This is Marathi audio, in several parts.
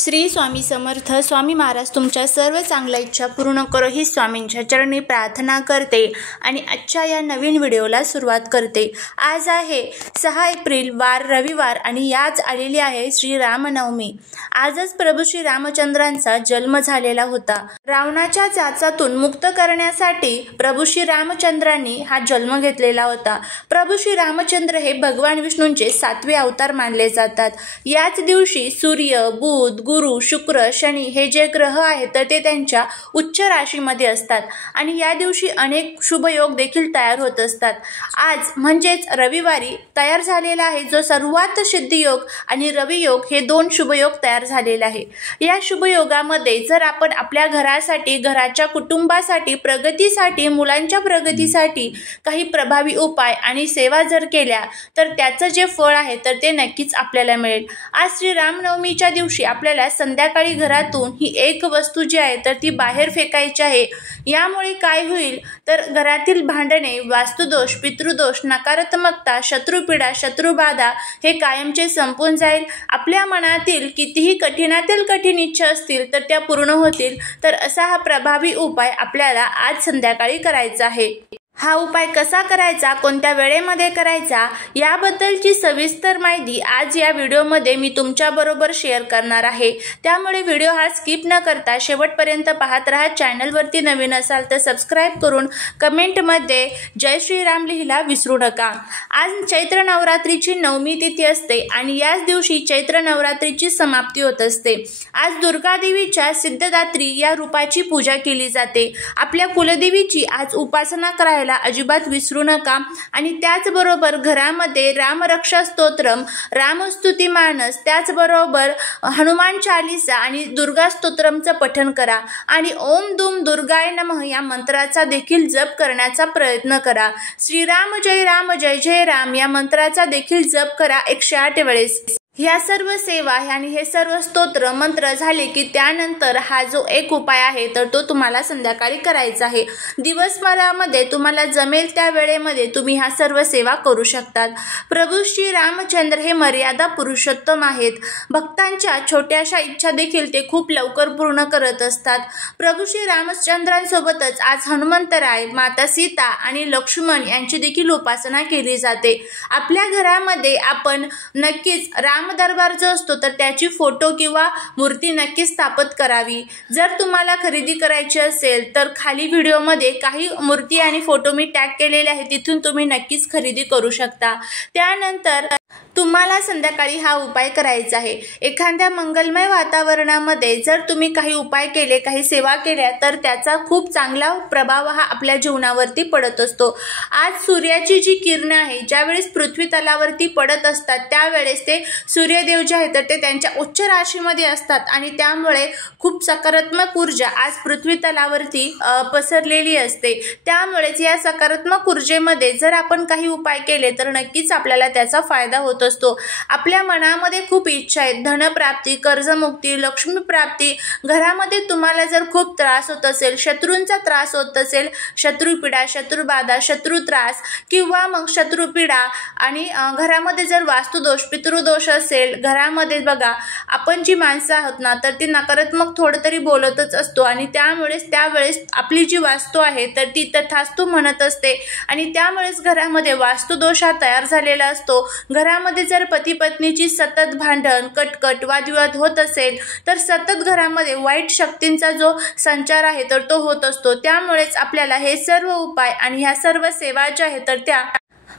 श्री स्वामी समर्थ. स्वामी महाराज तुमच्या सर्व चांगल्या इच्छा पूर्ण करो ही स्वामींच्या चरणी प्रार्थना करते आणि आजच्या या नवीन व्हिडिओला सुरुवात करते. आज आहे 6 एप्रिल वार रविवार आणि याच आलेली आहे श्री रामनवमी. आजच प्रभू श्री रामचंद्रांचा जन्म झालेला होता. रावणाच्या जाचातून मुक्त करण्यासाठी प्रभू श्री रामचंद्रांनी हा जन्म घेतलेला होता. प्रभू श्री रामचंद्र हे भगवान विष्णूंचे 7वे अवतार मानले जातात. याच दिवशी सूर्य, बुध, गुरु, शुक्र, शनी हे जे ग्रह आहेत तर ते त्यांच्या उच्च राशीमध्ये असतात आणि या दिवशी अनेक शुभयोग देखील तयार होत असतात. आज म्हणजेच रविवारी तयार झालेला आहे जो सर्वात सिद्धियोग आणि रवियोग हे 2 शुभयोग तयार झालेले आहे. या शुभयोगामध्ये जर आपण आपल्या घरासाठी, घराच्या कुटुंबासाठी, प्रगतीसाठी, मुलांच्या प्रगतीसाठी काही प्रभावी उपाय आणि सेवा जर केल्या तर त्याचं जे फळ आहे तर ते नक्कीच आपल्याला मिळेल. आज श्री रामनवमीच्या दिवशी आपल्याला संध्याकाळी घरातून ही एक वस्तू जी आहे तर ती बाहेर फेकायची आहे. यामुळे काय होईल तर घरातील भांडणे, वास्तुदोष, पितृदोष, नकारात्मकता, शत्रुपीडा, शत्रुबाधा हे कायमचे संपून जाईल. आपल्या मनातील कितीही कठीणातील कठीण इच्छा असतील तर त्या पूर्ण होतील. तर असा हा प्रभावी उपाय आपल्याला आज संध्याकाळी करायचा आहे. हा उपाय कसा करायचा, कोणत्या वेळेमध्ये करायचा याबद्दलची सविस्तर माहिती आज या व्हिडिओमध्ये मी तुमच्याबरोबर शेअर करणार आहे. त्यामुळे व्हिडिओ हा स्किप न करता शेवटपर्यंत पाहत राहा. चॅनलवरती नवीन असाल तर सबस्क्राईब करून कमेंटमध्ये जय श्रीराम लिहायला विसरू नका. आज चैत्र नवरात्रीची 9वी तिथी असते आणि याच दिवशी चैत्र नवरात्रीची समाप्ती होत असते. आज दुर्गा देवीच्या सिद्धदात्री या रूपाची पूजा केली जाते. आपल्या कुलदेवीची आज उपासना करायला अजिबात विसरू नका आणि त्याचबरोबर घरामध्ये रामरक्षा स्तोत्रम, रामस्तुती मानस, त्याचबरोबर हनुमान चालीसा आणि दुर्गा स्तोत्रमचं पठण करा आणि ओम दुम दुर्गाय नमः या मंत्राचा देखील जप करण्याचा प्रयत्न करा. श्रीराम जय जय राम या मंत्राचा देखील जप करा 108 वेळेस. ह्या सर्व सेवा आणि हे सर्व स्तोत्र मंत्र झाले की त्यानंतर हा जो एक उपाय आहे तर तो तुम्हाला संध्याकाळी करायचा आहे. दिवसभरामध्ये तुम्हाला जमेल त्या वेळेमध्ये तुम्ही ह्या सर्व सेवा करू शकतात. प्रभू श्री रामचंद्र हे मर्यादा पुरुषोत्तम आहेत. भक्तांच्या छोट्याशा इच्छा देखील ते खूप लवकर पूर्ण करत असतात. प्रभू श्री रामचंद्रांसोबतच आज हनुमंतराय, माता सीता आणि लक्ष्मण यांची देखील उपासना केली जाते. आपल्या घरामध्ये आपण नक्कीच राम दरबार जो असतो तर त्याची फोटो किंवा मूर्ती नक्की स्थापित करावी. जर तुम्हाला खरेदी करायची असेल तर खाली व्हिडिओमध्ये काही मूर्ती आणि फोटो मी टॅग केलेले आहे, तिथून तुम्ही नक्कीच खरेदी करू शकता. त्यानंतर तुम्हाला संध्याकाळी हा उपाय करायचा आहे. एखाद्या मंगलमय वातावरणामध्ये जर तुम्ही काही उपाय केले, काही सेवा केल्या तर त्याचा खूप चांगला प्रभाव हा आपल्या जीवनावरती पडत असतो. आज सूर्याची जी किरणे आहे ज्यावेळेस पृथ्वी तलावरती पडत असतात त्यावेळेस ते सूर्यदेव जे आहे तर ते त्यांच्या उच्च राशीमध्ये असतात आणि त्यामुळे खूप सकारात्मक ऊर्जा आज पृथ्वी तलावरती पसरलेली असते. त्यामुळेच या सकारात्मक ऊर्जेमध्ये जर आपण काही उपाय केले तर नक्कीच आपल्याला त्याचा फायदा होत असतो. आपल्या मनामध्ये खूप इच्छा आहेत, धनप्राप्ती, कर्जमुक्ती, लक्ष्मी प्राप्ती. घरामध्ये तुम्हाला जर खूप त्रास होत असेल, शत्रूंचा त्रास होत असेल, शत्रुपीडा, शत्रुबाधा, शत्रुत्रास किंवा मग शत्रुपीडा आणि घरामध्ये जर वास्तुदोष, पितृदोष असेल, घरामध्ये बघा आपण जी माणसं आहोत ना तर ती नकारात्मक थोडं तरी बोलतच असतो आणि त्यामुळेच त्यावेळेस आपली जी वास्तू आहे तर ती तथास्तु म्हणत असते आणि त्यामुळेच घरामध्ये वास्तुदोष हा तयार झालेला असतो. घरामध्ये जर पती पत्नीची सतत भांडण, कटकट, वादविवाद होत असेल तर सतत घरामध्ये वाईट शक्तींचा जो संचार आहे तर तो होत असतो. त्यामुळेच आपल्याला हे सर्व उपाय आणि ह्या सर्व सेवा ज्या आहेत तर त्या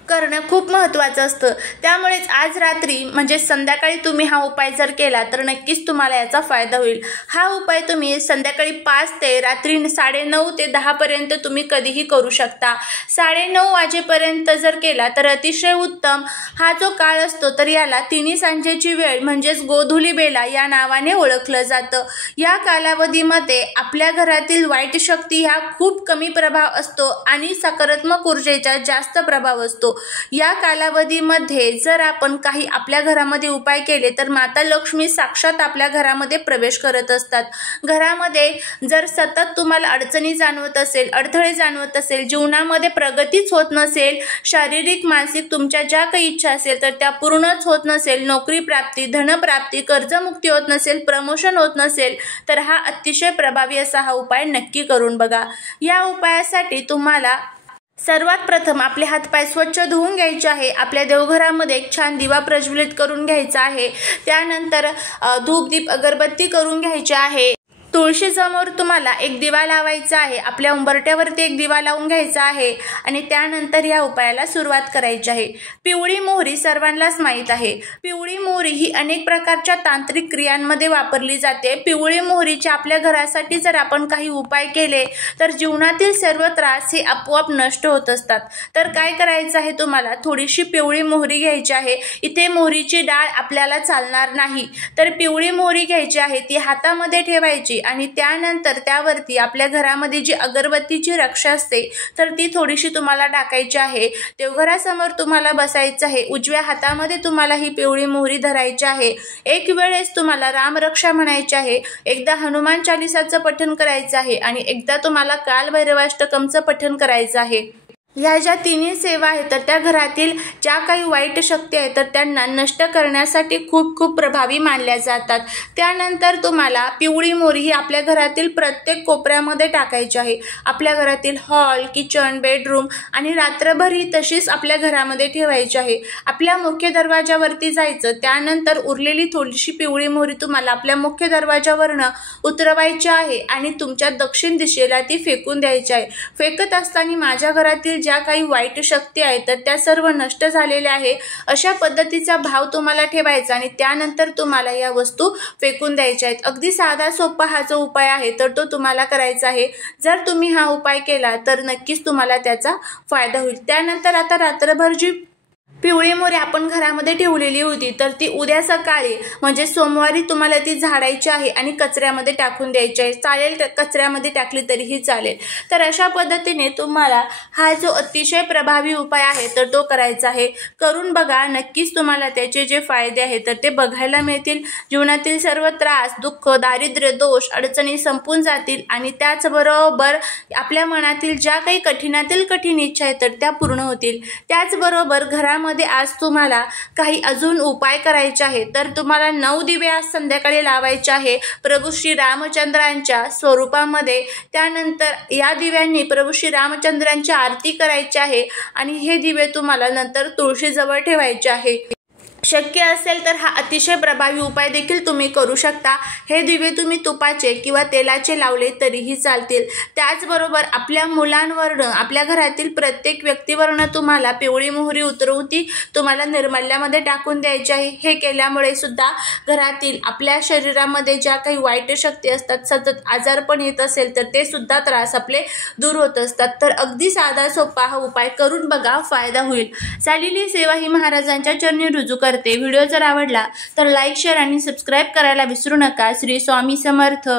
करणं खूप महत्त्वाचं असतं. त्यामुळेच आज रात्री म्हणजे संध्याकाळी तुम्ही हा उपाय जर केला तर नक्कीच तुम्हाला याचा फायदा होईल. हा उपाय तुम्ही संध्याकाळी 5 ते रात्री 9:30 ते 10 पर्यंत तुम्ही कधीही करू शकता. 9:30 वाजेपर्यंत जर केला तर अतिशय उत्तम. हा जो काळ असतो तर याला तिन्ही सांजेची वेळ म्हणजेच गोधुली बेला या नावाने ओळखलं जातं. या कालावधीमध्ये आपल्या घरातील वाईट शक्ती ह्या खूप कमी प्रभाव असतो आणि सकारात्मक ऊर्जेचा जास्त प्रभाव असतो. या कालावधीमध्ये जर आपण काही आपल्या घरामध्ये उपाय केले तर माता लक्ष्मी साक्षात आपल्या घरामध्ये प्रवेश करत असतात। घरामध्ये जर सतत तुम्हाला अडचणी जाणवत असेल, अडथळे जाणवत असेल, जीवनामध्ये प्रगतीच होत नसेल, शारीरिक मानसिक तुमच्या ज्या काही इच्छा असेल तर त्या पूर्णच होत नसेल, नोकरी प्राप्ती, धनप्राप्ती, कर्जमुक्ती होत नसेल, प्रमोशन होत नसेल, तर हा अतिशय प्रभावी असा हा उपाय नक्की करून बघा। या उपायासाठी तुम्हाला सर्वात प्रथम आपले हातपाय स्वच्छ धुवून घ्यायचे आहे। आपल्या देवघरामध्ये एक छान दिवा प्रज्वलित करून घ्यायचा आहे। त्यानंतर धूप दीप अगरबत्ती करून घ्यायची आहे। तुळशीसमोर तुम्हाला एक दिवा लावायचा आहे। आपल्या उंबरट्यावरती एक दिवा लावून घ्यायचा आहे आणि त्यानंतर या उपायाला सुरुवात करायची आहे। पिवळी मोहरी सर्वांनाच माहीत आहे। पिवळी मोहरी ही अनेक प्रकारच्या तांत्रिक क्रियांमध्ये वापरली जाते। पिवळी मोहरीचे आपल्या घरासाठी जर आपण काही उपाय केले तर जीवनातील सर्व त्रास हे आपोआप नष्ट होत असतात। तर काय करायचं आहे, तुम्हाला थोडीशी पिवळी मोहरी घ्यायची आहे। इथे मोहरीची डाळ आपल्याला चालणार नाही, तर पिवळी मोहरी घ्यायची आहे, ती हातामध्ये ठेवायची आणि त्यानंतर त्यावरती आपल्या घरामध्ये जी अगरबत्तीची रक्षा असते तर ती थोडीशी तुम्हाला टाकायची आहे। देवघरासमोर तुम्हाला बसायचं आहे। उजव्या हातामध्ये तुम्हाला ही पिवळी मोहरी धरायची आहे। एक वेळेस तुम्हाला रामरक्षा म्हणायची आहे, एकदा हनुमान चालीसाचं पठण करायचं आहे आणि एकदा तुम्हाला कालभैरवाष्टकमचं पठण करायचं आहे। ह्या ज्या तिन्ही सेवा आहेत तर त्या घरातील ज्या काही वाईट शक्ती आहेत तर त्यांना नष्ट करण्यासाठी खूप खूप प्रभावी मानल्या जातात। त्यानंतर तुम्हाला पिवळी मोहरी ही आपल्या घरातील प्रत्येक कोपऱ्यामध्ये टाकायची आहे। आपल्या घरातील हॉल, किचन, बेडरूम आणि रात्रभर ही तशीच आपल्या घरामध्ये ठेवायची आहे। आपल्या मुख्य दरवाजावरती जायचं, त्यानंतर उरलेली थोडीशी पिवळी मोहरी तुम्हाला आपल्या मुख्य दरवाजावरनं उतरवायची आहे आणि तुमच्या दक्षिण दिशेला ती फेकून द्यायची आहे। फेकत असताना माझ्या घरातील ज्या काही वाईट शक्ती आहेत तर त्या सर्व नष्ट झालेल्या आहे अशा पद्धतीचा भाव तुम्हाला ठेवायचा आणि त्यानंतर तुम्हाला या वस्तू फेकून द्यायच्या आहेत। अगदी साधा सोपा हा जो उपाय आहे तर तो तुम्हाला करायचा आहे। जर तुम्ही हा उपाय केला तर नक्कीच तुम्हाला त्याचा फायदा होईल। त्यानंतर आता रात्रभर जी पिवळी मोहरी आपण घरामध्ये ठेवलेली होती तर ती उद्या सकाळी म्हणजे सोमवारी तुम्हाला ती झाडायची आहे आणि कचऱ्यामध्ये टाकून द्यायची आहे। चालेल, कचऱ्यामध्ये टाकली तरीही चालेल। तर अशा पद्धतीने तुम्हाला हा जो अतिशय प्रभावी उपाय आहे तर तो करायचा आहे। करून बघा, नक्कीच तुम्हाला त्याचे जे फायदे आहेत तर ते बघायला मिळतील। जीवनातील सर्व त्रास, दुःख, दारिद्र्य, दोष, अडचणी संपून जातील आणि त्याचबरोबर आपल्या मनातील ज्या काही कठीणातील कठीण इच्छा आहेत तर त्या पूर्ण होतील। त्याचबरोबर घरामध्ये आज तुम्हाला काही अजून उपाय करायचे आहे तर तुम्हाला 9 दिवे आज संध्याकाळी लावायचे आहे प्रभू श्री रामचंद्रांच्या स्वरूपामध्ये। त्यानंतर या दिव्यांनी प्रभू श्री रामचंद्रांची आरती करायची आहे आणि हे दिवे तुम्हाला नंतर तुळशीजवळ ठेवायचे आहे। शक्य असेल तर हा अतिशय प्रभावी उपाय देखील तुम्ही करू शकता। हे दिवे तुम्ही तुपाचे किंवा तेलाचे लावले तरीही चालतील। त्याचबरोबर आपल्या मुलांवरनं, आपल्या घरातील प्रत्येक व्यक्तीवरनं तुम्हाला पिवळी मोहरी उतरवून ती तुम्हाला निर्मल्यामध्ये टाकून द्यायची आहे। हे केल्यामुळे सुद्धा घरातील आपल्या शरीरामध्ये ज्या काही वाईट शक्ती असतात, सतत आजारपण येत असेल तर ते सुद्धा त्रास आपले दूर होत असतात। तर अगदी साधा सोपा हा उपाय करून बघा, फायदा होईल। झालेली सेवा ही महाराजांच्या चरणी रुजू करते। व्हिडिओ जर आवडला तर लाईक, शेअर आणि सबस्क्राईब करायला विसरू नका। श्री स्वामी समर्थ।